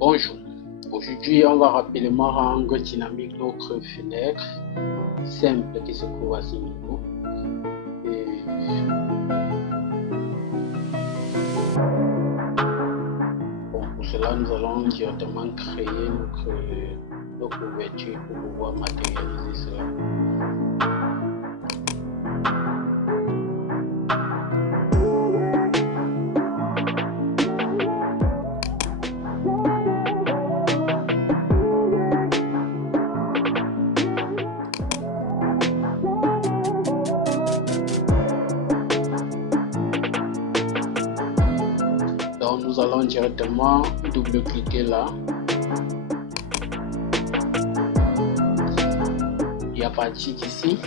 Bonjour, aujourd'hui on va rapidement rendre dynamique notre fenêtre simple qui se trouve à ce niveau. Pour cela nous allons directement créer notre ouverture pour pouvoir matérialiser cela. Donc nous allons directement double-cliquer là. Et à partir d'ici,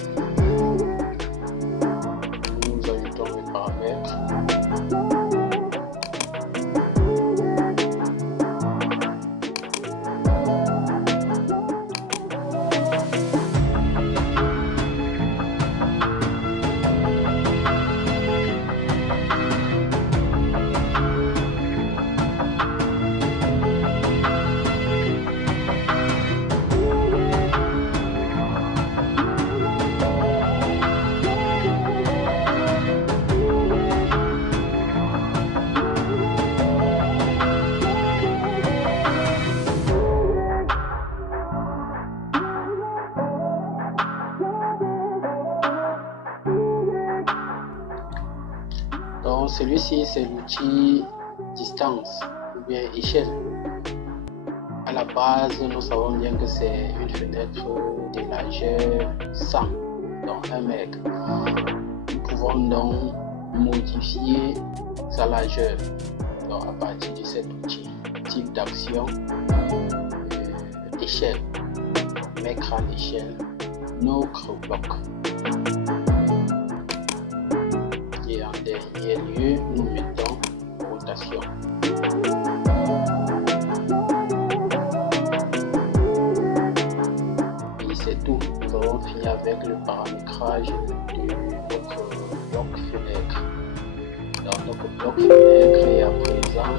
nous ajoutons les paramètres. Donc celui-ci c'est l'outil distance ou bien échelle. À la base, nous savons bien que c'est une fenêtre de largeur 100, donc 1 mètre. Nous pouvons donc modifier sa largeur donc à partir de cet outil. Type d'action, échelle, mettre à l'échelle notre bloc. Et en dernier lieu, nous mettons rotation. Et c'est tout. Nous avons fini avec le paramétrage de notre bloc fenêtre. Donc notre bloc fenêtre est à présent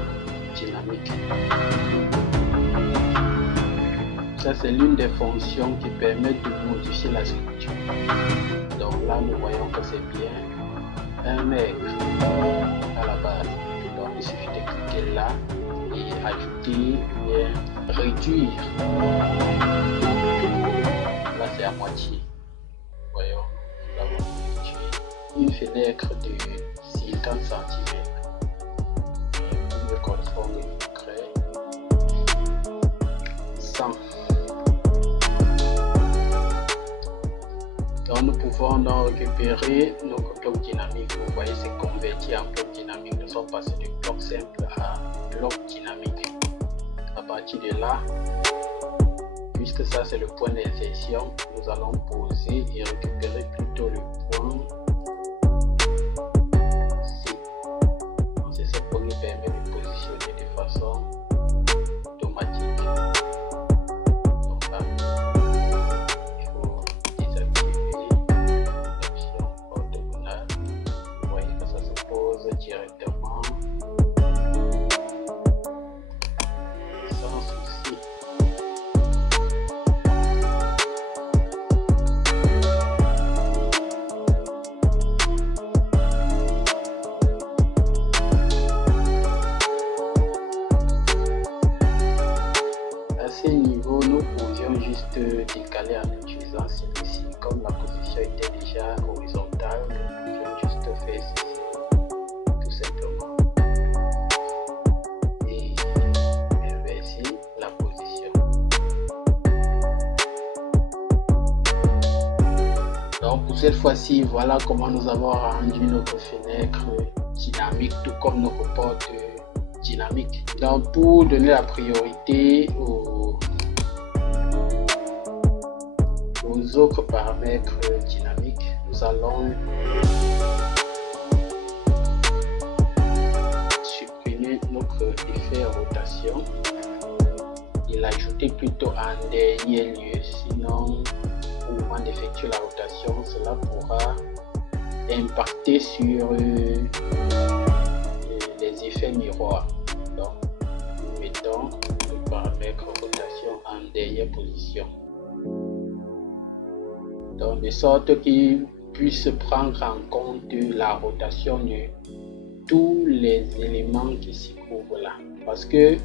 dynamique. Ça c'est l'une des fonctions qui permet de modifier la structure. Donc là nous voyons que c'est bien 1 mètre à la base. Donc il suffit de cliquer là et ajouter ou bien réduire. Là c'est à moitié. Voyons, nous avons réduit une fenêtre de 50 cm. Le contrôle est créé 100. Donc nous pouvons donc récupérer notre bloc dynamique. Vous voyez, c'est converti en bloc dynamique. Nous sommes passés du bloc simple à bloc dynamique. À partir de là, puisque ça c'est le point d'insertion, nous allons poser et récupérer plutôt le point C. C'est ce point qui permet de positionner de façon automatique. Donc là, il faut désactiver l'option orthogonale. Vous voyez que ça se pose directement sans souci. À ce niveau, nous pouvions juste décaler en utilisant celui-ci. Comme la position était déjà horizontale, nous pouvions juste faire ceci, tout simplement. Et inverser la position. Donc pour cette fois-ci, voilà comment nous avons rendu notre fenêtre dynamique, tout comme notre porte dynamique. Donc pour donner la priorité aux autres paramètres dynamiques, nous allons supprimer notre effet rotation et l'ajouter plutôt en dernier lieu. Sinon, au moment d'effectuer la rotation, cela pourra impacter sur les effets miroirs. Donc, nous mettons le dernière position. Donc, de sorte qu'il puisse prendre en compte la rotation de tous les éléments qui s'y trouvent là. Parce que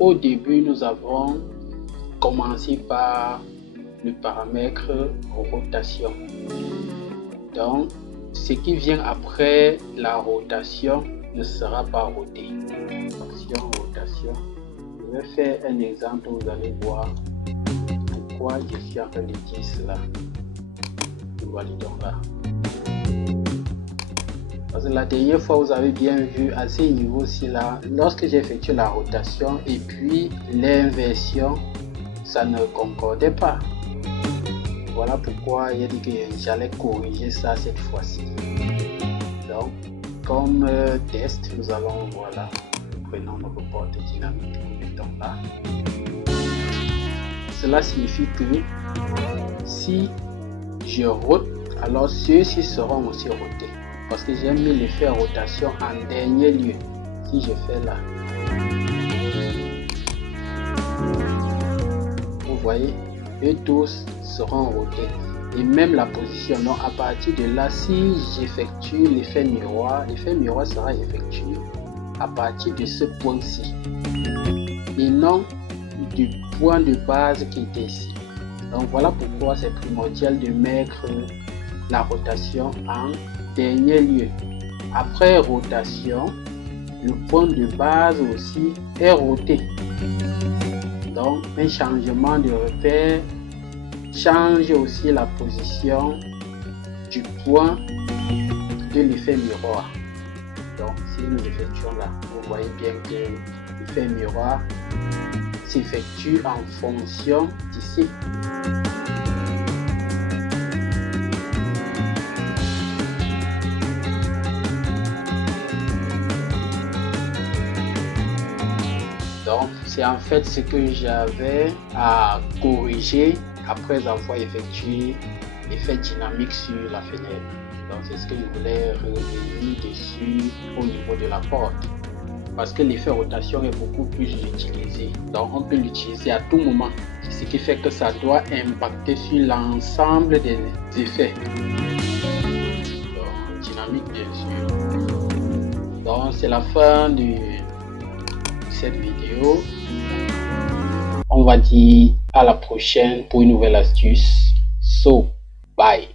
au début, nous avons commencé par le paramètre rotation. Donc, ce qui vient après la rotation ne sera pas roté. Rotation. Je vais faire un exemple, vous allez voir pourquoi je suis en train de dire cela. Nous validons là. Parce que la dernière fois, vous avez bien vu à ce niveau-ci là, lorsque j'effectue la rotation et puis l'inversion, ça ne concordait pas. Voilà pourquoi il a dit que j'allais corriger ça cette fois-ci. Donc, comme test, nous allons, voilà, prenons notre porte dynamique, nous mettons là. Cela signifie que si je rote, alors ceux-ci seront aussi rotés. Parce que j'ai mis l'effet rotation en dernier lieu. Si je fais là, vous voyez, eux tous seront rotés. Et même la position. Donc à partir de là, si j'effectue l'effet miroir sera effectué à partir de ce point-ci. Et non du point de base qui était ici. Donc voilà pourquoi c'est primordial de mettre la rotation en dernier lieu. Après rotation, le point de base aussi est roté. Donc un changement de repère change aussi la position du point de l'effet miroir. Donc si nous effectuons là, vous voyez bien que l'effet miroir s'effectue en fonction d'ici. Donc c'est en fait ce que j'avais à corriger après avoir effectué l'effet dynamique sur la fenêtre. Donc c'est ce que je voulais revenir dessus au niveau de la porte. Parce que l'effet rotation est beaucoup plus utilisé. Donc on peut l'utiliser à tout moment. Ce qui fait que ça doit impacter sur l'ensemble des effets. Donc dynamique bien sûr. Donc c'est la fin de cette vidéo. On va dire à la prochaine pour une nouvelle astuce. So, bye.